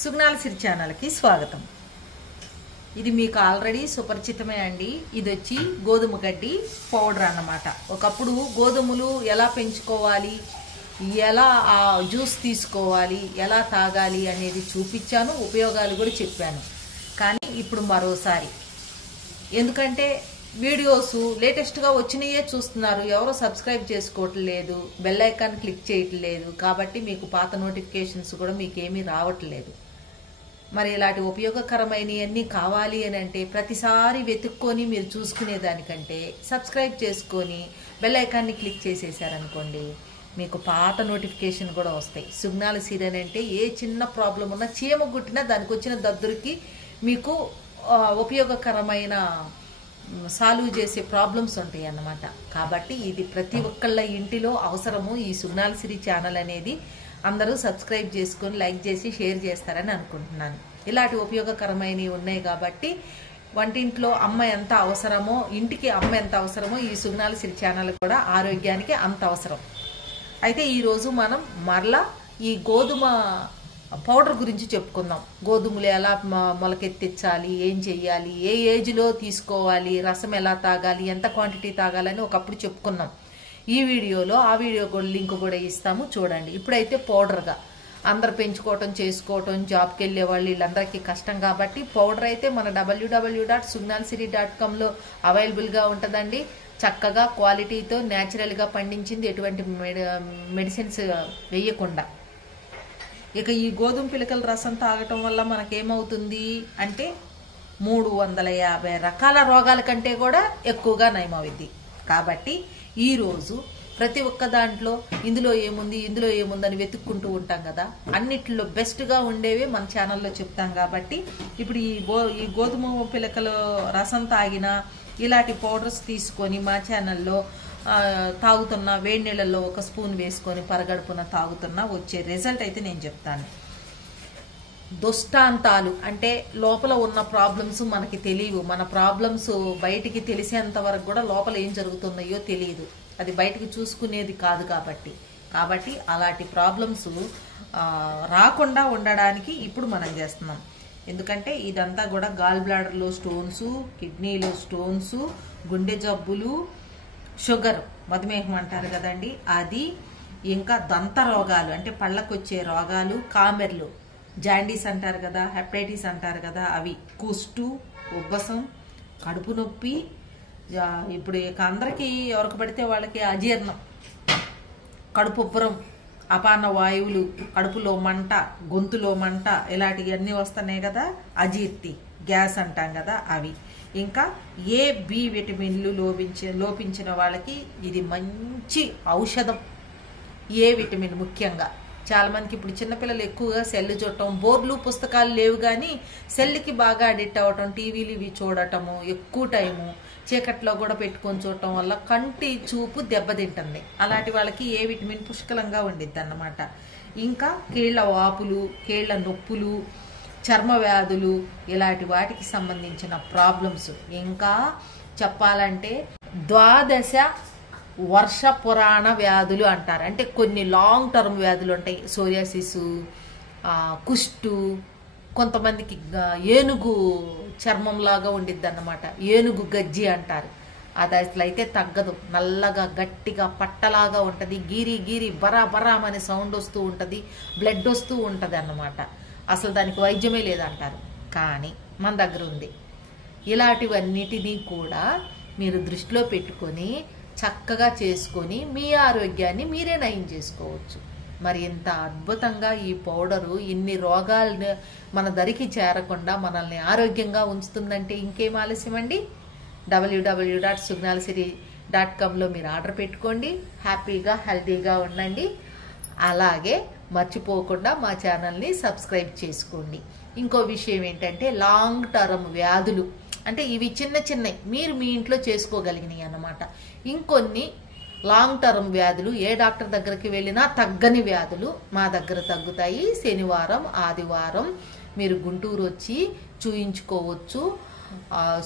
సుగ్నాల సిరి ఛానల్కి స్వాగతం. ఇది మీకు ఆల్రెడీ సుపరిచితమే అండి. ఇది వచ్చి గోధుమ గడ్డి పౌడర్ అన్నమాట. ఒకప్పుడు గోధుమలు ఎలా పెంచుకోవాలి, ఎలా ఆ జ్యూస్ తీసుకోవాలి, ఎలా తాగాలి అనేది చూపించాను, ఉపయోగాలు కూడా చెప్పాను. కానీ ఇప్పుడు మరోసారి, ఎందుకంటే వీడియోస్ లేటెస్ట్గా వచ్చినాయే చూస్తున్నారు, ఎవరో సబ్స్క్రైబ్ చేసుకోవట్లేదు, బెల్ ఐకాన్ క్లిక్ చేయట్లేదు. కాబట్టి మీకు పాత నోటిఫికేషన్స్ కూడా మీకేమీ రావట్లేదు. మరి ఇలాంటి ఉపయోగకరమైనవన్నీ కావాలి అని అంటే ప్రతిసారి వెతుక్కొని మీరు చూసుకునేదానికంటే సబ్స్క్రైబ్ చేసుకొని బెల్ ఐకాన్ని క్లిక్ చేసేసారనుకోండి, మీకు పాత నోటిఫికేషన్ కూడా వస్తాయి. సుగ్నాల సిరి అంటే ఏ చిన్న ప్రాబ్లం ఉన్నా, చీమ గుట్టినా దానికి వచ్చిన దద్దురికి మీకు ఉపయోగకరమైన సాల్వ్ చేసే ప్రాబ్లమ్స్ ఉంటాయి అన్నమాట. కాబట్టి ఇది ప్రతి ఒక్కళ్ళ ఇంటిలో అవసరము. ఈ సుగ్నాల సిరి ఛానల్ అనేది అందరూ సబ్స్క్రైబ్ చేసుకొని లైక్ చేసి షేర్ చేస్తారని అనుకుంటున్నాను. ఇలాంటి ఉపయోగకరమైనవి ఉన్నాయి కాబట్టి వంటింట్లో అమ్మ ఎంత అవసరమో, ఇంటికి అమ్మ ఎంత అవసరమో, ఈ సుగ్నాల సిరి ఛానల్ కూడా ఆరోగ్యానికి అంత అవసరం. అయితే ఈరోజు మనం మరలా ఈ గోధుమ పౌడర్ గురించి చెప్పుకుందాం. గోధుమలు ఎలా మొలకెత్తించాలి, ఏం చెయ్యాలి, ఏ ఏజ్లో తీసుకోవాలి, రసం ఎలా తాగాలి, ఎంత క్వాంటిటీ తాగాలని ఒకప్పుడు చెప్పుకున్నాం. ఈ వీడియోలో ఆ వీడియో కూడా లింక్ కూడా ఇస్తాము, చూడండి. ఇప్పుడైతే పౌడర్గా అందరు పెంచుకోవటం, చేసుకోవటం, జాబ్కి వెళ్ళే వాళ్ళు వీళ్ళందరికీ కష్టం కాబట్టి పౌడర్ అయితే మన www.sugnalsiri.comలో అవైలబుల్గా ఉంటుందండి. చక్కగా క్వాలిటీతో న్యాచురల్గా పండించింది, ఎటువంటి మెడిసిన్స్ వేయకుండా. ఇక ఈ గోధుమ పిలకల రసం తాగటం వల్ల మనకేమవుతుంది అంటే 350 రకాల రోగాల కంటే కూడా ఎక్కువగా నయమవుద్ది. కాబట్టి ఈరోజు ప్రతి ఒక్క దాంట్లో ఇందులో ఏముందని వెతుక్కుంటూ ఉంటాం కదా, అన్నిట్లో బెస్ట్గా ఉండేవి మన ఛానల్లో చెప్తాం. కాబట్టి ఇప్పుడు ఈ గోధుమ పిలకల రసం తాగిన ఇలాంటి పౌడర్స్ తీసుకొని మా ఛానల్లో తాగుతున్నా, వేడి నీళ్ళల్లో 1 స్పూన్ వేసుకొని పరగడుపున తాగుతున్నా వచ్చే రిజల్ట్ అయితే నేను చెప్తాను. దుష్టాంతాలు అంటే లోపల ఉన్న ప్రాబ్లమ్స్ మనకి తెలియవు. మన ప్రాబ్లమ్స్ బయటికి తెలిసేంత వరకు కూడా లోపల ఏం జరుగుతున్నాయో తెలియదు. అది బయటికి చూసుకునేది కాదు. కాబట్టి అలాంటి ప్రాబ్లమ్స్ రాకుండా ఉండడానికి ఇప్పుడు మనం చేస్తున్నాం. ఎందుకంటే ఇదంతా కూడా గాల్ బ్లాడర్లో స్టోన్స్, కిడ్నీలో స్టోన్స్, గుండె జబ్బులు, షుగర్, మధుమేహం అంటారు కదండి, అది, ఇంకా దంత రోగాలు అంటే పళ్ళకు వచ్చే రోగాలు, కామెర్లు, జాండీస్ అంటారు కదా, హెపటైటిస్ అంటారు కదా, అవి, కుష్టు, ఉబ్బసం, కడుపు నొప్పి, ఇప్పుడు ఇక అందరికీ ఎవరికి పడితే వాళ్ళకి అజీర్ణం, కడుపు ఉబ్బరం, అపాన వాయువులు, కడుపులో మంట, గొంతులో మంట, ఇలాంటివన్నీ వస్తున్నాయి కదా, అజీర్తి, గ్యాస్ అంటాం కదా, అవి. ఇంకా ఏ బి విటమిన్లు లోపించిన వాళ్ళకి ఇది మంచి ఔషధం. ఏ విటమిన్ ముఖ్యంగా చాలామందికి ఇప్పుడు చిన్నపిల్లలు ఎక్కువగా సెల్ చూడటం, బోర్డులు పుస్తకాలు లేవు కానీ సెల్కి బాగా అడిక్ట్ అవ్వటం, టీవీలు ఇవి చూడటము, ఎక్కువ టైము చీకట్లో కూడా పెట్టుకొని చూడటం వల్ల కంటి చూపు దెబ్బతింటుంది. అలాంటి వాళ్ళకి ఏ విటమిన్ పుష్కలంగా ఉండిద్ది అన్నమాట. ఇంకా కీళ్ళ వాపులు, కీళ్ళ నొప్పులు, చర్మ వ్యాధులు, ఇలాంటి వాటికి సంబంధించిన ప్రాబ్లమ్స్. ఇంకా చెప్పాలంటే 12 వర్ష పురాణ వ్యాధులు అంటారు. అంటే కొన్ని లాంగ్ టర్మ్ వ్యాధులు ఉంటాయి. సోరియాసిస్, కుష్టు, కొంతమందికి ఏనుగు చర్మంలాగా ఉండిద్ది అన్నమాట, ఏనుగు గజ్జి అంటారు. అది అసలు అయితే తగ్గదు, నల్లగా గట్టిగా పట్టలాగా ఉంటుంది, గీరి బరాబరామనే సౌండ్ వస్తూ ఉంటుంది, బ్లడ్ వస్తూ ఉంటుంది అన్నమాట. అసలు దానికి వైద్యమే లేదంటారు, కానీ మన దగ్గర ఉంది. ఇలాంటివన్నిటినీ కూడా మీరు దృష్టిలో పెట్టుకొని చక్కగా చేసుకొని మీ ఆరోగ్యాన్ని మీరే నయం చేసుకోవచ్చు. మరి ఇంత అద్భుతంగా ఈ పౌడరు ఇన్ని రోగాలను మన దరికి చేరకుండా మనల్ని ఆరోగ్యంగా ఉంచుతుందంటే ఇంకేం ఆలస్యం అండి. www.sugnalsiri.comలో మీరు ఆర్డర్ పెట్టుకోండి, హ్యాపీగా హెల్తీగా ఉండండి. అలాగే మర్చిపోకుండా మా ఛానల్ని సబ్స్క్రైబ్ చేసుకోండి. ఇంకో విషయం ఏంటంటే లాంగ్ టర్మ్ వ్యాధులు అంటే ఇవి చిన్నవి మీరు మీ ఇంట్లో చేసుకోగలిగినవి అన్నమాట. ఇంకొన్ని లాంగ్ టర్మ్ వ్యాధులు ఏ డాక్టర్ దగ్గరికి వెళ్ళినా తగ్గని వ్యాధులు మా దగ్గర తగ్గుతాయి. శనివారం, ఆదివారం మీరు గుంటూరు వచ్చి చూయించుకోవచ్చు.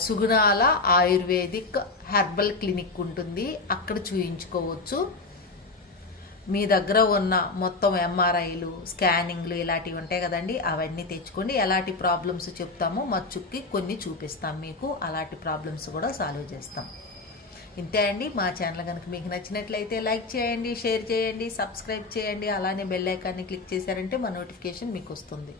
సుగుణాల ఆయుర్వేదిక్ హెర్బల్ క్లినిక్ ఉంటుంది, అక్కడ చూయించుకోవచ్చు. మీ దగ్గర ఉన్న మొత్తం ఎంఆర్ఐలు, స్కానింగ్లు ఇలాంటివి ఉంటాయి కదండి, అవన్నీ తెచ్చుకోండి. ఎలాంటి ప్రాబ్లమ్స్ చెప్తామో మచ్చుకి కొన్ని చూపిస్తాం మీకు, అలాంటి ప్రాబ్లమ్స్ కూడా సాల్వ్ చేస్తాం. ఇంతే అండి. మా ఛానల్ కనుక మీకు నచ్చినట్లయితే లైక్ చేయండి, షేర్ చేయండి, సబ్స్క్రైబ్ చేయండి. అలానే బెల్ ఐకాన్ని క్లిక్ చేశారంటే మా నోటిఫికేషన్ మీకు వస్తుంది.